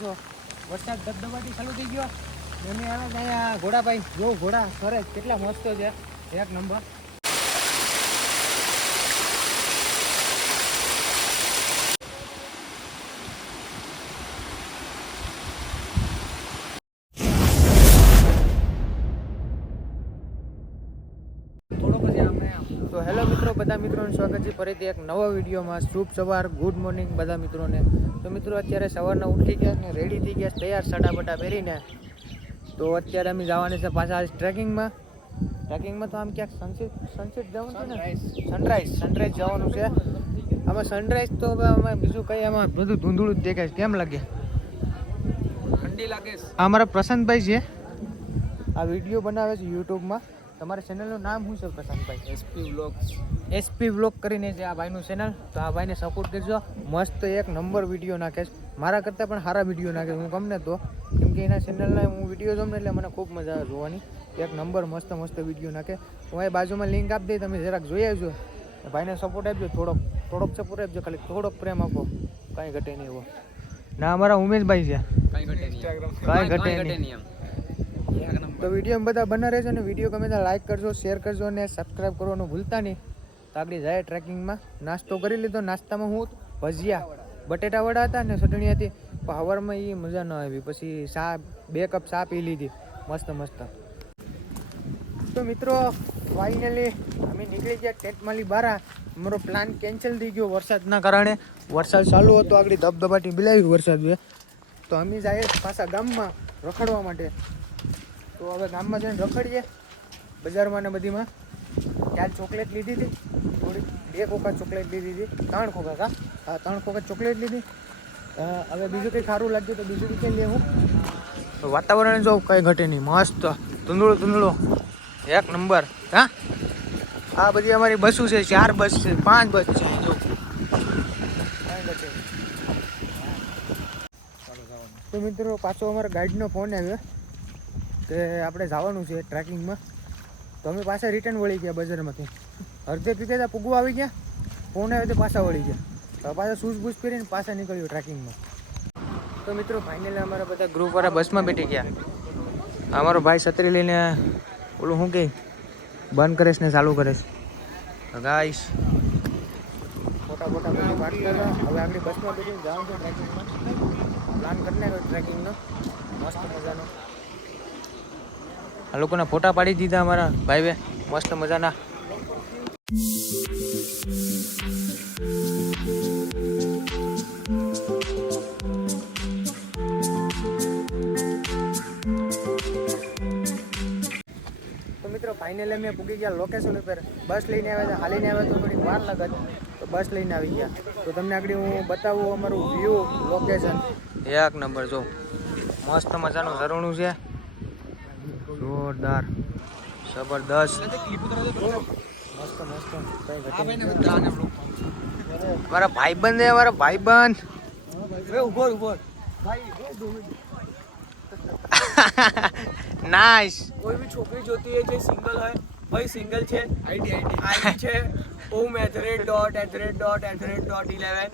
છો. વરસાદ ધબધબાથી ચાલુ થઈ ગયો. અમે આવે ત્યાં ઘોડાભાઈ. જો ઘોડા સરસ કેટલા મસ્ત છે. એક નંબર થોડો પછી અમે તો હેલો મિત્રો બધા મિત્રોનું સ્વાગત છે. ફરીથી એક નવા વિડીયોમાં શુભ સવાર ગુડ મોર્નિંગ બધા મિત્રોને. તો મિત્રો અત્યારે સવારના ઉઠી ગયા ને રેડી થઈ ગયા તૈયાર સડા પહેરીને. તો અત્યારે અમે જવાની છે પાછા ટ્રેકિંગમાં ટ્રેકિંગમાં તો આમ ક્યાંક સનસેટ સનસેટ જવાનું છે ને? સનરાઈઝ સનરાઈઝ જવાનું છે. આમાં સનરાઈઝ તો અમે બીજું કંઈ આમાં બધું ધૂંધળું જ દેખાય કેમ લાગે? ઠંડી લાગે આ અમારા પ્રશાંતભાઈ છે. આ વીડિયો બનાવે છે યુટ્યુબમાં તમારા ચેનલનું નામ શું છે પ્રશાંતભાઈ? એસપી વ્લોગ્સ એસપી વ્લોગ કરીને છે આ ભાઈનું ચેનલ તો આ ભાઈને સપોર્ટ કરજો. મસ્ત એક નંબર વીડિયો નાખે છે. મારા કરતાં પણ સારા વીડિયો નાખે હું ગમને તો કેમ કે એના ચેનલના હું વીડિયો જોઉં ને એટલે મને ખૂબ મજા આવે જોવાની. એક નંબર મસ્ત મસ્ત વીડિયો નાખે. હું એ બાજુમાં લિંક આપી દઈ તમે જરાક જોઈ આવજો. ભાઈને સપોર્ટ આપજો. થોડોક થોડોક સપોર્ટ આપજો. ખાલી થોડોક પ્રેમ આપો. કાંઈ ઘટે નહીં એવો. ના અમારા ઉમેશભાઈ છે. કાંઈ ઘટે નહીં. કાંઈ ઘટે નહીં. નહીં એમ એક નંબર તો વીડિયો બધા બના રહેજો અને વીડિયો ગમે ત્યાં લાઈક કરજો શેર કરજો અને સબસ્ક્રાઈબ કરવાનું ભૂલતા નહીં. તો આગળ જાય ટ્રેકિંગમાં નાસ્તો કરી લીધો, નાસ્તામાં હું ભજીયા, બટેટા વડા હતા ને ચટણી હતી. પાવરમાં એ મજા ન આવી. પછી ચા, બે કપ ચા પી લીધી. મસ્ત મસ્ત. તો મિત્રો ફાઇનલી અમે નીકળી ગયા ટેટમાલી બારા. અમારો પ્લાન કેન્સલ થઈ ગયો વરસાદના કારણે. વરસાદ ચાલુ હતો, આગળ ધબધબાટી બિલાવી વરસાદ તો અમે જઈએ પાછા ગામમાં રખડવા માટે. તો હવે ગામમાં જઈને રખડીએ બજારમાં ને બધીમાં. ત્યાં ચોકલેટ લીધી હતી. થોડી બે ખોખા ચોકલેટ લીધી હતી. ત્રણ ખોખા કા? હા ત્રણ ખોખા ચોકલેટ લીધી. હવે બીજું કંઈ સારું લાગ્યું તો બીજું કંઈ લેવું. તો વાતાવરણ જો કંઈ ઘટે નહીં. મસ્ત. ધૂંધળો તુંદળો એક નંબર. હા? આ બધી અમારી બસો છે ચાર બસ છે પાંચ બસ છે જો. તો મિત્રો પાછો અમારા ગાઈડનો ફોન આવ્યો. કે આપણે જવાનું છે ટ્રેકિંગમાં. તો અમે પાછા રિટર્ન વળી ગયા બજારમાંથી. અડધે પીકે પૂગવા આવી ગયા ફોન અડધે પાછા વળી ગયા. તો પાછા શૂઝ બૂઝ પહેરીને પાછા નીકળ્યો ટ્રેકિંગમાં. તો મિત્રો ફાઇનલી અમારા બધા ગ્રુપવાળા બસમાં બેઠી ગયા. અમારો ભાઈ છત્રી લઈને ઓલું શું કહે બંધ કરે ને ચાલુ કરે છે. ગાઈસ ફોટા ફોટા બધું હતા હવે આપણી બસમાં બેઠીને જવાનું છે ટ્રેકિંગમાં. પ્લાન કરી નાખ્યો ટ્રેકિંગનો. મસ્ત મજાનો. આ લોકોના ફોટા પાડી દીધા અમારા ભાઈએ મસ્ત મજાના. તો મિત્રો ફાઇનલી અમે પૂગી ગયા લોકેશન ઉપર. બસ લઈને આવ્યા હતા. હાલીને આવ્યા તો થોડીક વાર લાગત. તો બસ લઈને આવી ગયા. તો તમને આગળ હું બતાવું અમારું વ્યૂ લોકેશન એક નંબર જો. મસ્ત મજાનું ઝરણું છે. જોરદાર જબરદસ્ત મસ્ત મસ્ત કઈ ઘટે નહીં. મારા ભાઈબંધ છે મારા ભાઈબંધ ઊભો ઊભો નાઈસ કોઈ બી છોકરી જોતી હોય જે સિંગલ હોય ભાઈ સિંગલ છે આઈડી આઈડી આઈડી છે Om at the rate dot at the rate dot at the rate dot eleven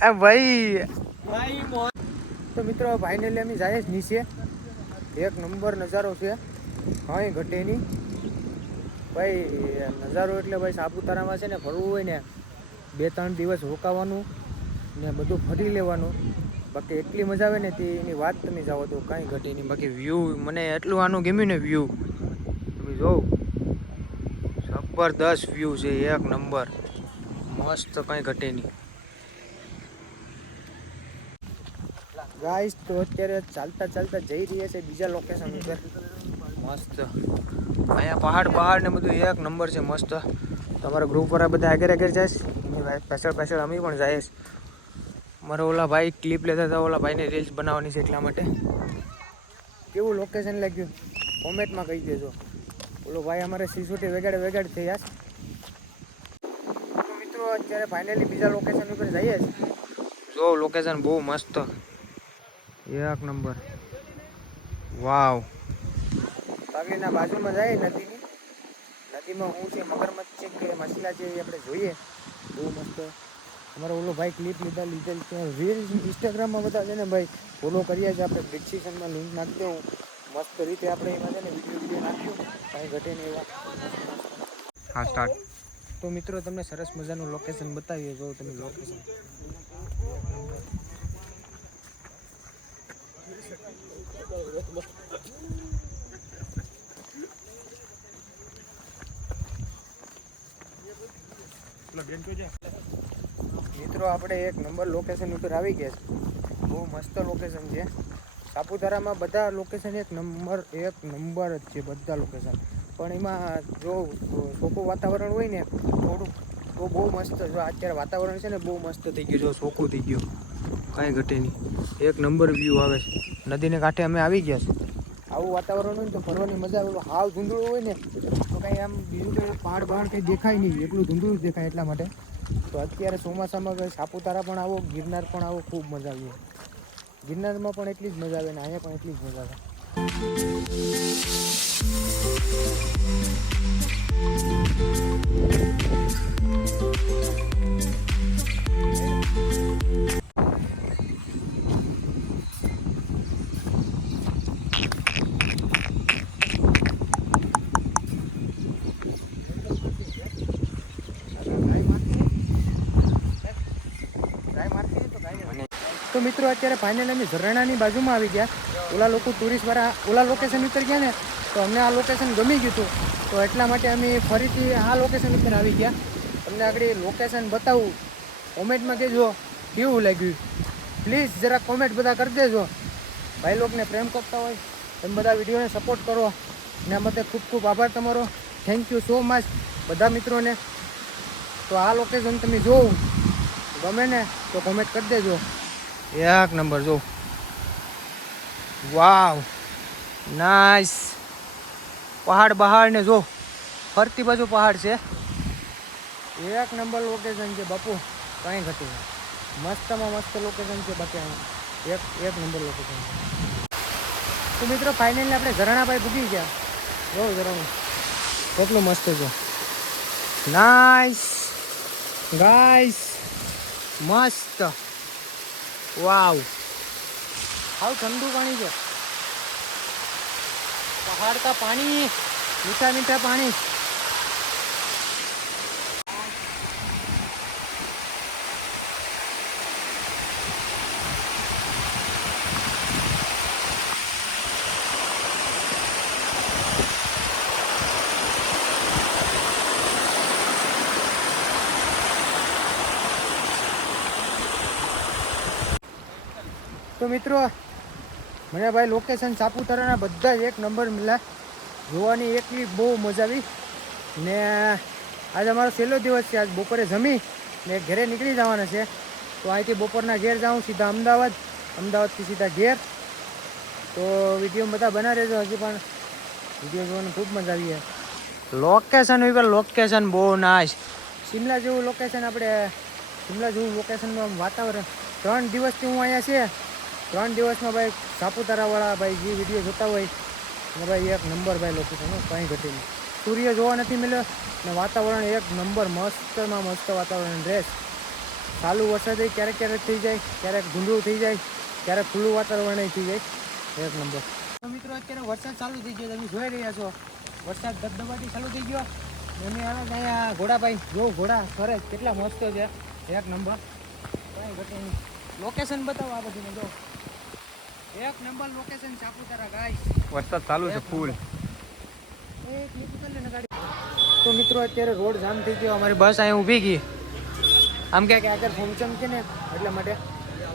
આ ભાઈ ભાઈ મોન તો મિત્રો ફાઇનલી અમે જાય જ નીચે એક નંબર નજારો છે. કંઈ ઘટે નહીં. ભાઈ, નજારો એટલે ભાઈ સાપુતારામાં છે ને, ફરવું હોય ને, બે ત્રણ દિવસ રોકાવાનું ને બધું ફરી લેવાનું. બાકી એટલી મજા આવે ને, તે એની વાત તમે જાઓ તો કાંઈ ઘટે નહીં. બાકી વ્યૂ મને એટલું આનું ગમ્યું ને વ્યૂ તમે જોવો. જબરદસ્ત વ્યૂ છે, એક નંબર. મસ્ત કાંઈ ઘટે નહીં. ગાઈસ તો અત્યારે ચાલતા ચાલતા જઈ રહ્યા છે બીજા લોકેશન ઉપર. મસ્ત. અહીંયા પહાડ પહાડ ને બધું એક નંબર છે, મસ્ત. તમારા ગ્રુપ વાળા બધા આગળ આગળ જાય પાછળ પાછળ અમે પણ જાય મારા ઓલા ભાઈ ક્લિપ લેતા હતા, ઓલા ભાઈને રીલ્સ બનાવવાની છે એટલા માટે. કેવું લોકેશન લાગ્યું? કોમેન્ટમાં કહી દેજો. ઓલો ભાઈ અમારે સિસોટી વેગાડે વેગાડ થઈ યાર મિત્રો, અત્યારે ફાઇનલી બીજા લોકેશન ઉપર જઈએ જો લોકેશન બહુ મસ્ત. એક નંબર. વાવ. બાગીના બાજુમાં જાય નદીની. નદીમાં હું છે મગરમચ્છ છે કે મછલા છે એ આપણે જોઈએ. બહુ મસ્ત. અમારો ઓલો ભાઈ ક્લિપ લીધા લીધેલ છે. રીલ ઇન્સ્ટાગ્રામમાં બધા છે ને ભાઈ ફોલો કર્યા છે આપણે. ડિસ્ક્રિપ્શનમાં લિંક નાખી દઉં. મસ્ત રીતે આપણે એમાં છે ને વીડિયો વીડિયો નાખ્યું. કાંઈ ઘટે નહીં એવા. હા સ્ટાર્ટ તો મિત્રો તમને સરસ મજાનું લોકેશન બતાવીએ. જો તમે લોકેશન મિત્રો, આપણે એક નંબર લોકેશન ઉપર આવી ગયા છે બહુ મસ્ત લોકેશન છે. સાપુતારામાં બધા લોકેશન એક નંબર એક નંબર જ છે બધા લોકેશન પણ એમાં જો ચોખ્ખું વાતાવરણ હોય ને, થોડુંક તો બહુ મસ્ત, જો અત્યારે વાતાવરણ છે ને, બહુ મસ્ત થઈ ગયું જો ચોખ્ખું થઈ ગયું. કાંઈ ઘટે નહીં. એક નંબર વ્યૂ આવે છે. નદીને કાંઠે અમે આવી ગયા છે આવું વાતાવરણ હોય ને તો ફરવાની મજા આવે. હાવ ધૂંધળું હોય ને, તો કાંઈ આમ બીજું કંઈ પહાડ બહાડ કંઈ દેખાય નહીં. એટલું ધૂંધળું જ દેખાય એટલા માટે. તો અત્યારે ચોમાસામાં કંઈ સાપુતારા પણ આવો, ગિરનાર પણ આવો, ખૂબ મજા આવી ગિરનારમાં પણ એટલી જ મજા આવે ને અહીંયા પણ એટલી જ મજા આવે. મિત્રો અત્યારે ફાઇનલ અમે ઝરણાની બાજુમાં આવી ગયા. ઓલા લોકો ટુરિસ્ટ વાળા, ઓલા લોકેશન ઉપર ગયા ને, તો અમને આ લોકેશન ગમી ગયું હતું. તો એટલા માટે અમે ફરીથી આ લોકેશન ઉપર આવી ગયા. તમને આગળ લોકેશન બતાવું. કોમેન્ટમાં કહેજો, કેવું લાગ્યું? પ્લીઝ જરા કોમેન્ટ બધા કરી દેજો. ભાઈ લોકોને પ્રેમ કરતા હોય, તમે બધા વિડીયોને સપોર્ટ કરો. એના મતે ખૂબ ખૂબ આભાર તમારો. થેન્ક યુ સો મચ બધા મિત્રોને. તો આ લોકેશન તમે જોવું. ગમે ને તો કોમેન્ટ કરી દેજો. એક નંબર, જો. વાવ. નાઈસ પહાડ બહાડ ને જો. ફરતી બાજુ પહાડ છે. એક નંબર લોકેશન છે બાપુ. કાંઈ ઘટી મસ્તમાં મસ્ત લોકેશન છે બાકી એક એક નંબર લોકેશન તો મિત્રો ફાઇનલી આપણે ઝરણાભાઈ ભૂગી ગયા. બહુ ઝરણું કેટલું મસ્ત છે. નાઈસ ગાઈસ મસ્ત. વાવ. આવું ઠંડુ પાણી છે. પહાડતા પાણી મીઠા મીઠા પાણી. તો મિત્રો, મને ભાઈ લોકેશન સાપુતારાના બધા એક નંબર મળ્યા. જોવાની એટલી બહુ મજા આવી. ને આજે અમારો છેલ્લો દિવસ છે. આજ બપોરે જમી ને ઘરે નીકળી જવાના છે. તો અહીંથી બપોરના ઘેર જાઉં, સીધા અમદાવાદ. અમદાવાદથી સીધા ઘેર. તો વીડિયો બધા બના રહેજો હજી પણ. વીડિયો જોવાની ખૂબ મજા આવી છે લોકેશન ઉપર લોકેશન બહુ નાશ શિમલા જેવું લોકેશન આપણે, શિમલા જેવું લોકેશનનું વાતાવરણ. ત્રણ દિવસથી હું અહીંયા છે. ત્રણ દિવસમાં ભાઈ સાપુતારાવાળા ભાઈ જે વીડિયો જોતા હોય ને ભાઈ એક નંબર ભાઈ લોકેશન કંઈ ઘટી નહીં. સૂર્ય જોવા નથી મળ્યો, ને વાતાવરણ એક નંબર મસ્તમાં મસ્ત વાતાવરણ ડ્રેસ ચાલુ વરસાદ ક્યારેક ક્યારેક થઈ જાય, ક્યારેક ધૂંધળું થઈ જાય, ક્યારેક ખુલ્લું વાતાવરણ થઈ જાય, એક નંબર મિત્રો, અત્યારે વરસાદ ચાલુ થઈ ગયો તમે જોઈ રહ્યા છો. વરસાદ ધબધબાથી ચાલુ થઈ ગયો. અને આવે અહીંયા ઘોડાભાઈ. જો ઘોડા ફરે, કેટલા મસ્ત છે. એક નંબર કંઈ ઘટે નહીં. લોકેશન બતાવો આ બધું જો. એક નંબર લોકેશન સાપુતારા ગાઈસ વરસાદ ચાલુ છે ફૂલ તો મિત્રો અત્યારે રોડ જામ થઈ ગયો અમારી બસ અહીંયા ઊભી ગઈ. આમ કે આગળ ફંક્શન છે ને એટલા માટે.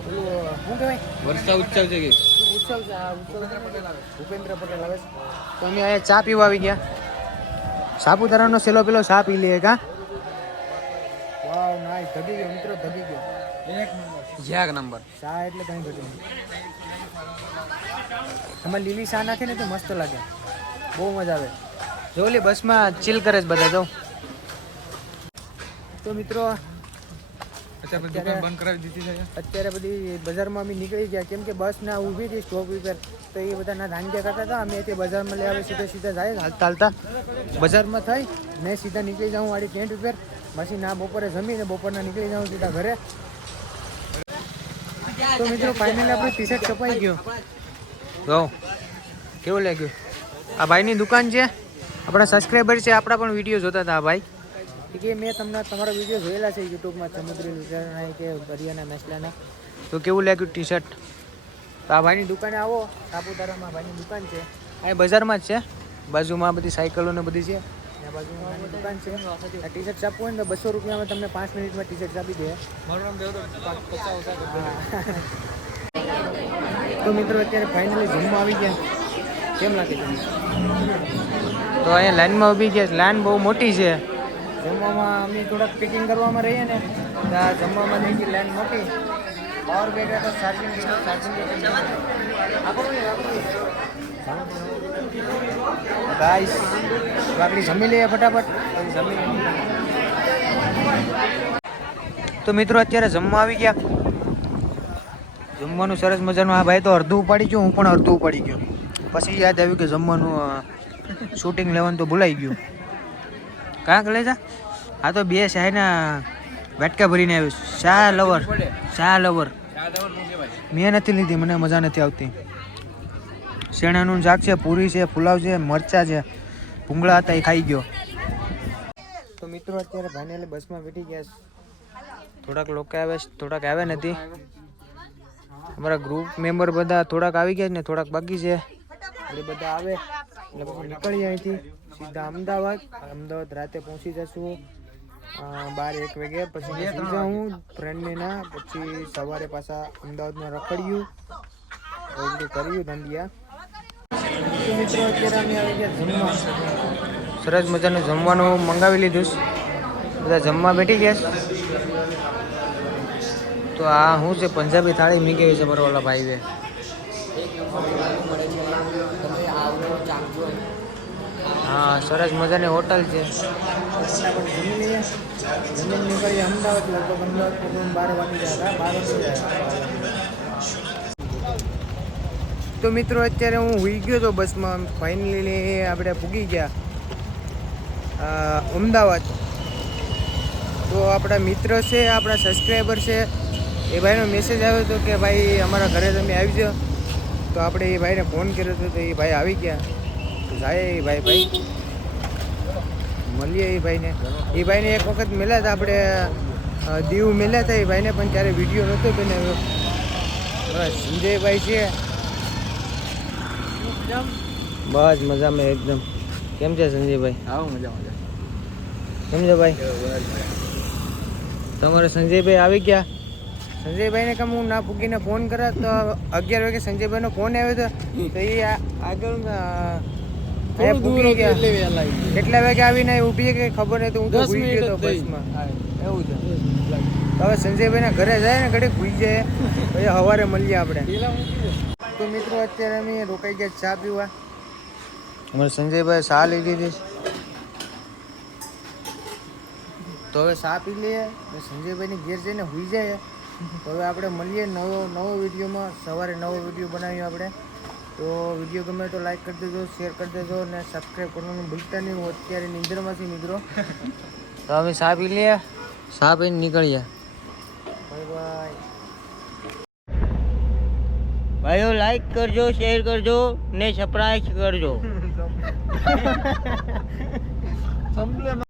પેલું શું કહેવાય? વરસાદ ઉત્સવ છે કે? ઉત્સવ છે આ ઉત્સવ ભૂપેન્દ્ર પટેલ આવે તો અમે અહીંયા ચા પીવા આવી ગયા. સાપુતારાનો સેલો પેલો ચા પી લઈએ કા વાવ નાઈસ ધગી ગયો મિત્રો ધગી ગયો. એક નંબર એક નંબર ચા એટલે કઈ ઘટે નહીં એમાં લીલી ચા નાખે ને તો મસ્ત લાગે. બહુ મજા આવે. જો ઓલી બસમાં ચીલ કરે છે બધા જો. તો મિત્રો અત્યારે બધી બજારમાં અમે નીકળી ગયા. કેમ કે બસ ના ઊભી હતી સ્ટોપ ઉપર. તો એ બધા ના ધાંધિયા કરતા હતા. અમે તે બજારમાં લઈ આવે સીધા સીધા જાય હાલતા હાલતા બજારમાં થઈ ને સીધા નીકળી જાઉં વાળી ટેન્ટ ઉપર. પછી ના બપોરે જમીને બપોરના નીકળી જાઉં સીધા ઘરે. તો મિત્રો ફાઇનલી આપણે ટી શર્ટ કપાઈ ગયો. જો કેવું લાગ્યું? આ ભાઈની દુકાન છે? આપણા સબસ્ક્રાઈબર છે આપણા પણ વીડિયો જોતા હતા ભાઈ. એ કે મેં તમને તમારા વીડિયો જોયેલા છે યુટ્યુબમાં સમુદ્રી લુટાના કે દરિયાના મેસલાના. તો કેવું લાગ્યું ટી શર્ટ તો આ ભાઈની દુકાને આવો સાપુતારામાં ભાઈની દુકાન છે. આ બજારમાં જ છે? બાજુમાં બધી સાયકલો ને બધી છે? બાજુમાં દુકાન છે. આ ટી શર્ટ છાપવું હોય ને તો બસો રૂપિયામાં તમને પાંચ મિનિટમાં ટી શર્ટ આપી દે મારું નામ દેવદત્ત પચાસ તો મિત્રો અત્યારે ફાઇનલી જમવા આવી ગયા. કેમ લાગે તમને? તો અહીંયા લાઈનમાં ઊભી ગયા છે લાઈન બહુ મોટી છે. જમવામાં અમે થોડાક પેકિંગ કરવામાં રહીએ ને તો આ જમવામાં ગઈ લાઈન મોટી પાવર બેગ તો ચાર્જિંગ ચાર્જિંગ ગાઈસ આપણે જમી લઈએ ફટાફટ. જમી તો મિત્રો અત્યારે જમવા આવી ગયા. જમવાનું સરસ મજાનું. આ ભાઈ તો અડધું ઉપાડી ગયું, હું પણ અડધું ઉપાડી ગયો. પછી યાદ આવ્યું કે જમવાનું શૂટિંગ લેવાનું તો ભૂલાઈ ગયું. કાંક લઈ જા આ તો બે શાહીના વાટકા ભરીને આવ્યું શા લવર? શા લવર? મેં નથી લીધી, મને મજા નથી આવતી. શેણાનું શાક છે, પૂરી છે, પુલાવ છે, મરચા છે. ભૂંગળા હતા, એ ખાઈ ગયો. તો મિત્રો, અત્યારે ભાઈને બસમાં બેઠી ગયા થોડાક લોકો આવે થોડાક આવે નથી. અમારા ગ્રુપ મેમ્બર બધા થોડાક આવી ગયા ને થોડાક બાકી છે. એટલે બધા આવે. એટલે નીકળીએ અહીંથી. સીધા અમદાવાદ. અમદાવાદ રાતે પહોંચી જશું. બાર એક વાગે પછી જાઉં. ફ્રેન્ડને ના પછી સવારે પાછા અમદાવાદમાં રખડ્યું. એવું બધું કર્યું, ધંધિયા. મિત્રો, અત્યારે આવી ગયા સરસ મજાનું જમવાનું મંગાવી લીધું બધા જમવા બેઠી ગયા તો આ હું છે, પંજાબી થાળી મીગી છે બરોલા ભાઈ છે. હા, સરસ મજાની હોટલ છે. અમદાવાદ અમદાવાદ બાર તો મિત્રો, અત્યારે હું હુઈ ગયો તો બસમાં ફાઇનલી આપણે પૂગી ગયા. અમદાવાદ. તો આપણા મિત્ર છે, આપણા સબસ્ક્રાઈબર છે એ ભાઈનો મેસેજ આવ્યો હતો કે ભાઈ અમારા ઘરે તમે આવી જાઓ. તો આપણે એ ભાઈને ફોન કર્યો હતો તો એ ભાઈ આવી ગયા. તો જાય એ ભાઈ ભાઈ મળીએ એ ભાઈને. એ ભાઈને એક વખત મળ્યા હતા આપણે દીવ મળ્યા હતા એ ભાઈને પણ ત્યારે વીડિયો નહોતો બને બસ સંજયભાઈ છે. બસ મજામાં એકદમ. કેમ છે સંજયભાઈ? આવો મજા મજા કેમ છે ભાઈ? તમારે સંજયભાઈ આવી ગયા? સંજયભાઈને કે હું ના પૂગીને ફોન કરા તો અગિયાર વાગે સંજયભાઈનો ફોન આવ્યો હતો તો એ આગળ કેટલા વાગે આવીને ઊભી કે ખબર નહીં તો હું તો ભૂલી ગયો હતો બસમાં. એવું છે. હવે સંજયભાઈના ઘરે જાય ને ઘડીક ભૂલી જાય. પછી સવારે મળીએ આપણે. તો મિત્રો અત્યારે અમે રોકાઈ ગયા ચા પીવા. અમારે સંજયભાઈ ચા લીધી હતી તો હવે ચા પી લઈએ સંજયભાઈ સંજયભાઈની ઘેર જઈને હુઈ જાય તો હવે આપણે મળીએ નવો નવો વિડીયોમાં. સવારે નવો વીડિયો બનાવીએ આપણે. તો વીડિયો ગમે તો લાઈક કરી દેજો શેર કરી દેજો અને સબસ્ક્રાઈબ કરવાનું ભૂલતા નહીં. હું અત્યારે નિંદ્રમાંથી મિત્રો તો અમે સા પી લઈએ. સા પીને નીકળીએ. બાય બાય ભાઈઓ લાઈક કરજો શેર કરજો ને સબસ્ક્રાઇબ કરજો.